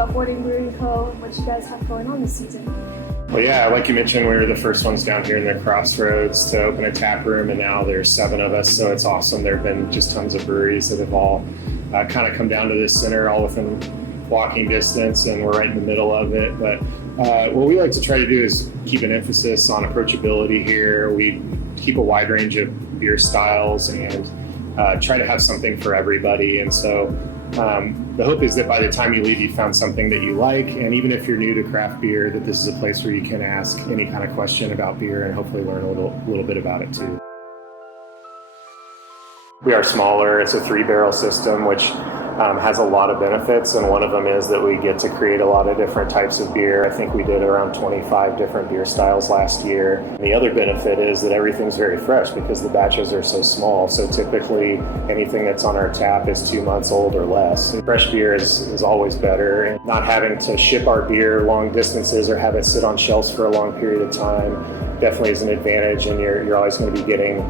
about Brewing Co., what you guys have going on this season. Well, yeah, like you mentioned, we were the first ones down here in the Crossroads to open a tap room, and now there's 7 of us, so it's awesome. There have been just tons of breweries that have all kind of come down to this center, all within walking distance, and we're right in the middle of it. But what we like to try to do is keep an emphasis on approachability here. We keep a wide range of beer styles and try to have something for everybody. And so the hope is that by the time you leave, you found something that you like. And even if you're new to craft beer, that this is a place where you can ask any kind of question about beer and hopefully learn a little bit about it too. We are smaller. It's a 3-barrel system, which has a lot of benefits, and one of them is that we get to create a lot of different types of beer. I think we did around 25 different beer styles last year. And the other benefit is that everything's very fresh because the batches are so small. So typically anything that's on our tap is 2 months old or less. And fresh beer is always better, and not having to ship our beer long distances or have it sit on shelves for a long period of time definitely is an advantage, and you're always going to be getting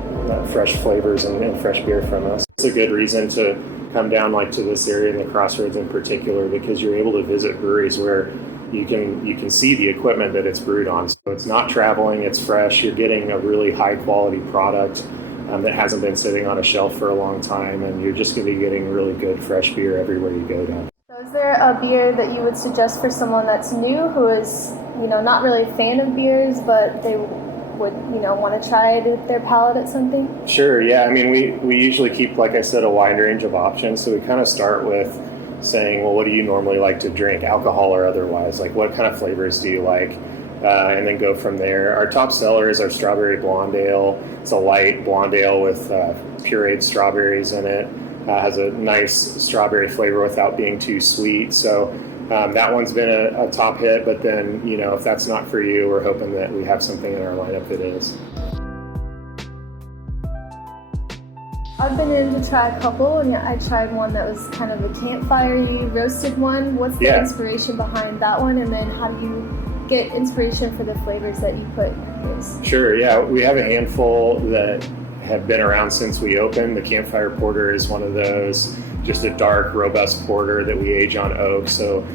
fresh flavors and fresh beer from us. It's a good reason to come down like to this area in the Crossroads in particular, because you're able to visit breweries where you can see the equipment that it's brewed on. So it's not traveling, it's fresh. You're getting a really high quality product that hasn't been sitting on a shelf for a long time, and you're just going to be getting really good fresh beer everywhere you go down. So is there a beer that you would suggest for someone that's new who is, not really a fan of beers, but they would, want to try their palate at something? Sure, yeah. I mean, we usually keep, like I said, a wide range of options. So we kind of start with saying, well, what do you normally like to drink, alcohol or otherwise? Like, what kind of flavors do you like? And then go from there. Our top seller is our strawberry blonde ale. It's a light blonde ale with pureed strawberries in it. Has a nice strawberry flavor without being too sweet. So that one's been a top hit, but then, if that's not for you, we're hoping that we have something in our lineup that is. I've been in to try a couple, and I tried one that was kind of a campfire-y roasted one. What's the inspiration behind that one, and then how do you get inspiration for the flavors that you put in your beers? Sure, yeah. We have a handful that have been around since we opened. The Campfire Porter is one of those, just a dark, robust porter that we age on oak. So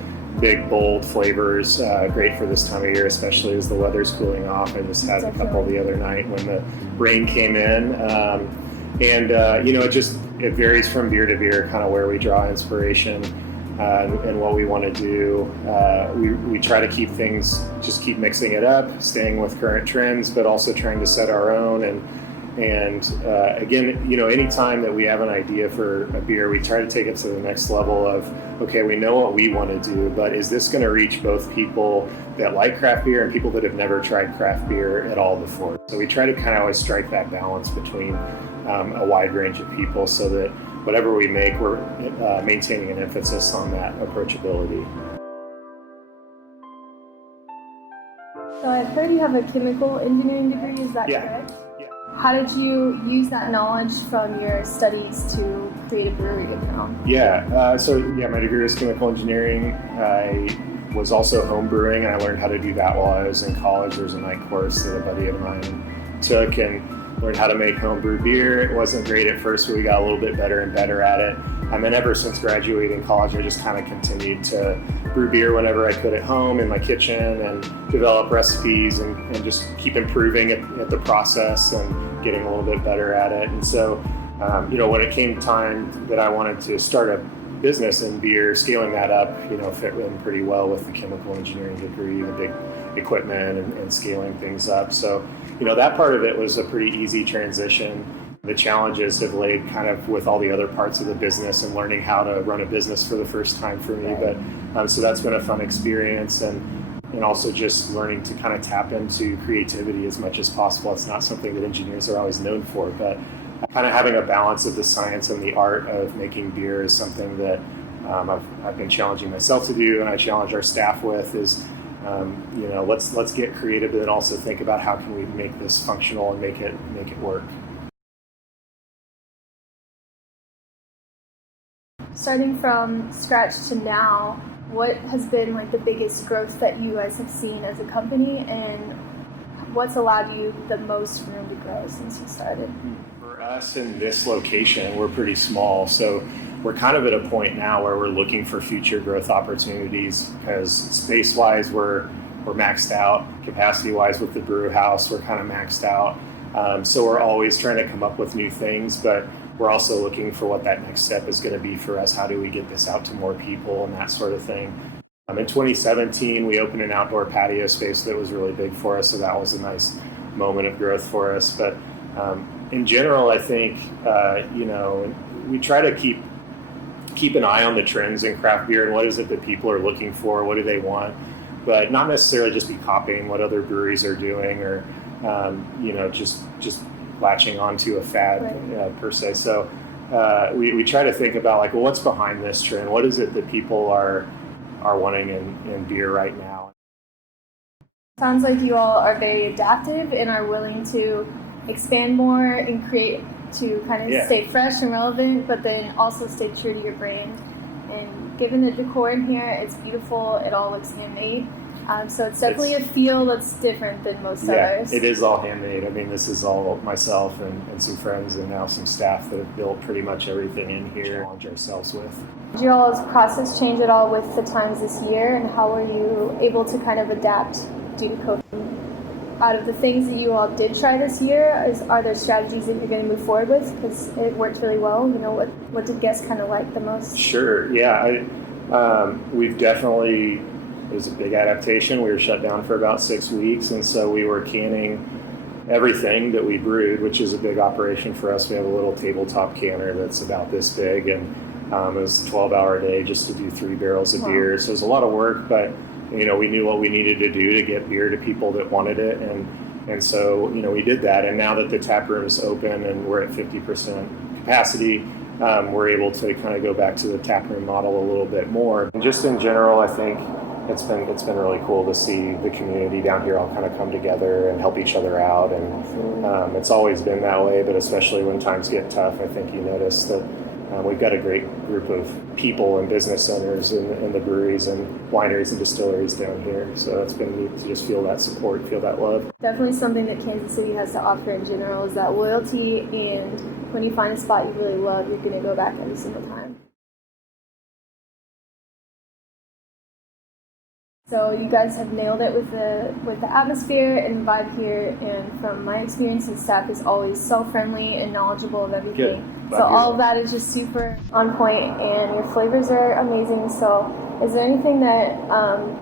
big, bold flavors, great for this time of year, especially as the weather's cooling off. I just had a couple the other night when the rain came in. It varies from beer to beer, kind of where we draw inspiration and what we want to do. We try to keep mixing it up, staying with current trends, but also trying to set our own. Again, any time that we have an idea for a beer, we try to take it to the next level of, okay, we know what we want to do, but is this going to reach both people that like craft beer and people that have never tried craft beer at all before? So we try to kind of always strike that balance between a wide range of people so that whatever we make, we're maintaining an emphasis on that approachability. So I've heard you have a chemical engineering degree, is that correct? How did you use that knowledge from your studies to create a brewery of your own? My degree was chemical engineering. I was also home brewing, and I learned how to do that while I was in college. There was a night course that a buddy of mine took and learned how to make homebrew beer. It wasn't great at first, but we got a little bit better and better at it. And ever since graduating college, I just kind of continued to brew beer whenever I could at home in my kitchen and develop recipes and just keep improving at the process and getting a little bit better at it. And so, when it came time that I wanted to start a business in beer, scaling that up, fit in pretty well with the chemical engineering degree, the big equipment and scaling things up. So, that part of it was a pretty easy transition. The challenges have laid kind of with all the other parts of the business and learning how to run a business for the first time for me. But so that's been a fun experience, and also just learning to kind of tap into creativity as much as possible. It's not something that engineers are always known for, but kind of having a balance of the science and the art of making beer is something that I've been challenging myself to do, and I challenge our staff with is, let's get creative, but then also think about how can we make this functional and make it work. Starting from scratch to now, what has been the biggest growth that you guys have seen as a company, and what's allowed you the most room to grow since you started? For us in this location, we're pretty small, so we're kind of at a point now where we're looking for future growth opportunities, because space-wise we're maxed out, capacity-wise with the brew house we're kind of maxed out. So we're always trying to come up with new things, but we're also looking for what that next step is going to be for us. How do we get this out to more people and that sort of thing. In 2017, we opened an outdoor patio space that was really big for us, so that was a nice moment of growth for us. But in general, I think, we try to keep an eye on the trends in craft beer and what is it that people are looking for, what do they want, but not necessarily just be copying what other breweries are doing or, just latching onto a fad per se. So we try to think about like, well, what's behind this trend? What is it that people are wanting in beer right now? Sounds like you all are very adaptive and are willing to expand more and create to kind of stay fresh and relevant, but then also stay true to your brand. And given the decor in here, it's beautiful. It all looks handmade. So it's definitely a feel that's different than most others. It is all handmade. I mean, this is all myself and some friends and now some staff that have built pretty much everything in here, challenge ourselves with. Did your all's process change at all with the times this year, and how were you able to kind of adapt due to COVID? Out of the things that you all did try this year, are there strategies that you're going to move forward with? Because it worked really well. You know, what did guests kind of like the most? Sure, yeah. We've definitely, it was a big adaptation. We were shut down for about 6 weeks, and so we were canning everything that we brewed, which is a big operation for us. We have a little tabletop canner that's about this big, and it was a 12-hour day just to do 3 barrels of beer. So it was a lot of work, but we knew what we needed to do to get beer to people that wanted it, and so we did that. And now that the tap room is open and we're at 50% capacity, we're able to kind of go back to the tap room model a little bit more. And just in general, I think it's been really cool to see the community down here all kind of come together and help each other out. And it's always been that way, but especially when times get tough, I think you notice that we've got a great group of people and business owners in the breweries and wineries and distilleries down here. So it's been neat to just feel that support, feel that love. Definitely something that Kansas City has to offer in general is that loyalty, and when you find a spot you really love, you're going to go back every single time. So you guys have nailed it with the atmosphere and vibe here, and from my experience, the staff is always so friendly and knowledgeable of everything. So all of that is just super on point, and your flavors are amazing. So is there anything that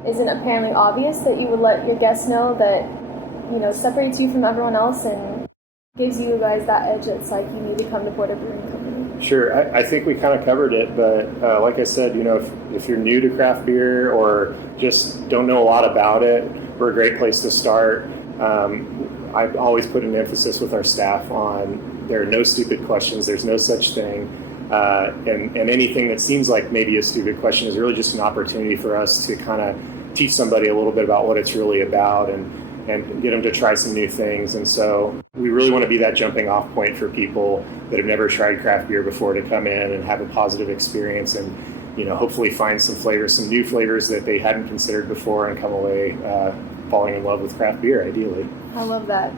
isn't apparently obvious that you would let your guests know that separates you from everyone else and gives you guys that edge that's like you need to come to Porter Brewing Company? Sure. I think we kind of covered it, but like I said, if you're new to craft beer or just don't know a lot about it, we're a great place to start. I've always put an emphasis with our staff on there are no stupid questions. There's no such thing. And anything that seems like maybe a stupid question is really just an opportunity for us to kind of teach somebody a little bit about what it's really about and get them to try some new things. And so we really want to be that jumping off point for people that have never tried craft beer before to come in and have a positive experience and, hopefully find some flavors, some new flavors that they hadn't considered before and come away falling in love with craft beer, ideally. I love that.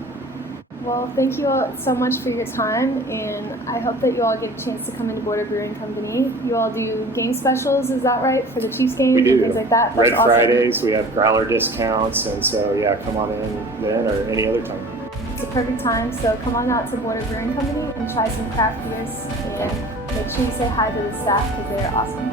Well, thank you all so much for your time, and I hope that you all get a chance to come into Porter Brewing Company. You all do game specials, is that right, for the Chiefs game? We do. And things like that? Red awesome. Fridays, we have growler discounts, and so come on in then or any other time. It's a perfect time, so come on out to Porter Brewing Company and try some craft beers, and make sure you say hi to the staff because they're awesome.